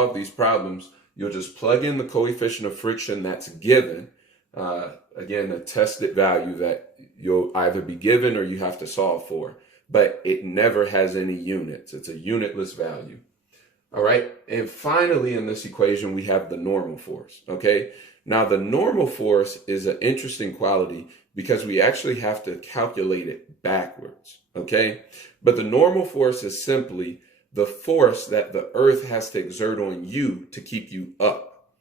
solve these problems, you'll just plug in the coefficient of friction that's given. Again, a tested value that you'll either be given or you have to solve for, but it never has any units. It's a unitless value. All right. And finally, in this equation, we have the normal force. Okay. Now, the normal force is an interesting quality because we actually have to calculate it backwards. Okay. But the normal force is simply the force that the earth has to exert on you to keep you up.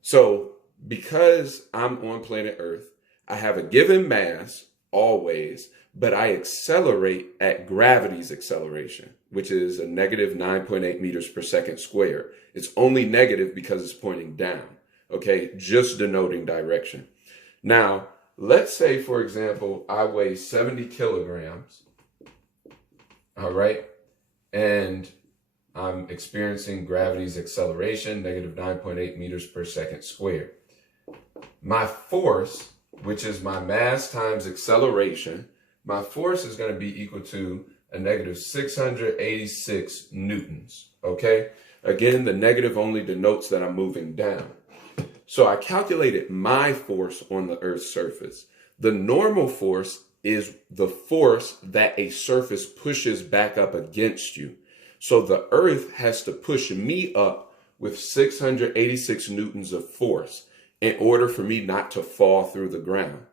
So because I'm on planet Earth, I have a given mass always, but I accelerate at gravity's acceleration, which is a negative 9.8 meters per second squared. It's only negative because it's pointing down, okay? Just denoting direction. Now, let's say, for example, I weigh 70 kilograms, all right? And I'm experiencing gravity's acceleration, negative 9.8 meters per second squared. My force, which is my mass times acceleration, my force is going to be equal to a negative 686 newtons, okay? Again, the negative only denotes that I'm moving down. So I calculated my force on the Earth's surface. The normal force is the force that a surface pushes back up against you. So the Earth has to push me up with 686 newtons of force in order for me not to fall through the ground.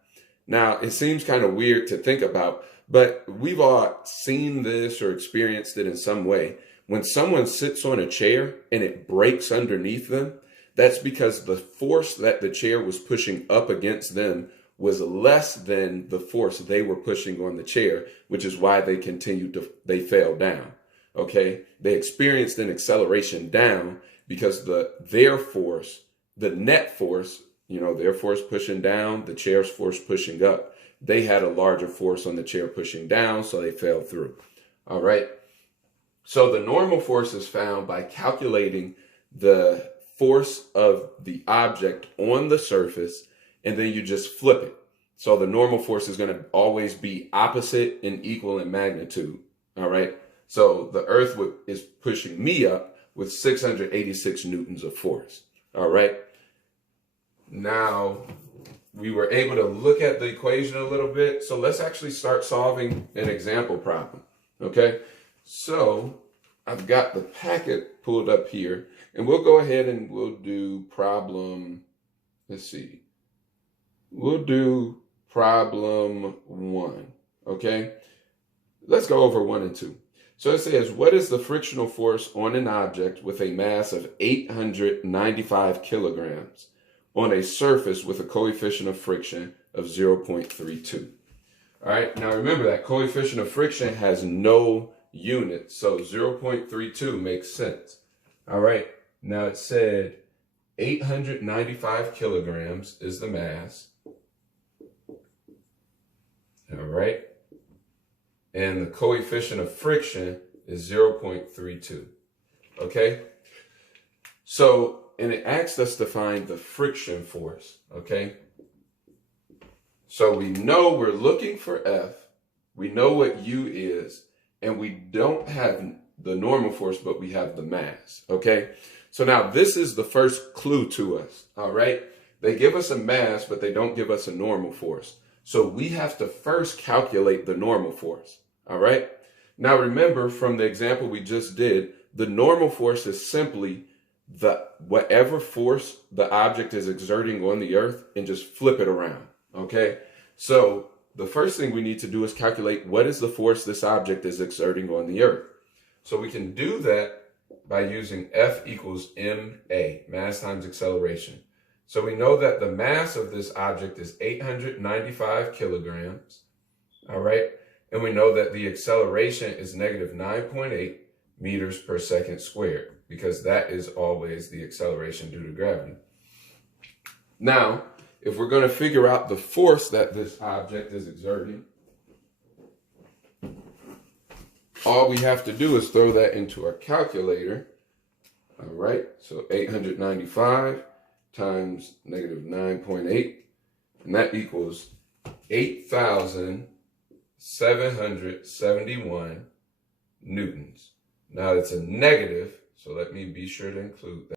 Now, it seems kind of weird to think about, but we've all seen this or experienced it in some way. When someone sits on a chair and it breaks underneath them, that's because the force that the chair was pushing up against them was less than the force they were pushing on the chair, which is why they fell down. Okay, they experienced an acceleration down because their force, the net force, their force pushing down, the chair's force pushing up, they had a larger force on the chair pushing down, so they fell through. All right. So the normal force is found by calculating the force of the object on the surface, and then you just flip it. So the normal force is going to always be opposite and equal in magnitude. All right. So the Earth is pushing me up with 686 newtons of force. All right. Now, we were able to look at the equation a little bit. So let's actually start solving an example problem. Okay. So I've got the packet pulled up here, and we'll go ahead and we'll do problem. Let's see. We'll do problem 1. Okay. Let's go over 1 and 2. So it says, what is the frictional force on an object with a mass of 895 kilograms on a surface with a coefficient of friction of 0.32? All right, now remember that coefficient of friction has no unit, so 0.32 makes sense. All right, now it said 895 kilograms is the mass. All right. And the coefficient of friction is 0.32. Okay? So, and it asked us to find the friction force. Okay? So we know we're looking for F. We know what U is. And we don't have the normal force, but we have the mass. Okay? So now this is the first clue to us. All right? They give us a mass, but they don't give us a normal force. So we have to first calculate the normal force. All right. Now remember from the example we just did, the normal force is simply whatever force the object is exerting on the Earth and just flip it around. Okay. So the first thing we need to do is calculate what is the force this object is exerting on the Earth. So we can do that by using F equals ma, mass times acceleration. So we know that the mass of this object is 895 kilograms, all right? And we know that the acceleration is negative 9.8 meters per second squared, because that is always the acceleration due to gravity. Now, if we're going to figure out the force that this object is exerting, all we have to do is throw that into our calculator, all right? So 895 times negative 9.8, and that equals 8,771 newtons. Now it's a negative, So let me be sure to include that.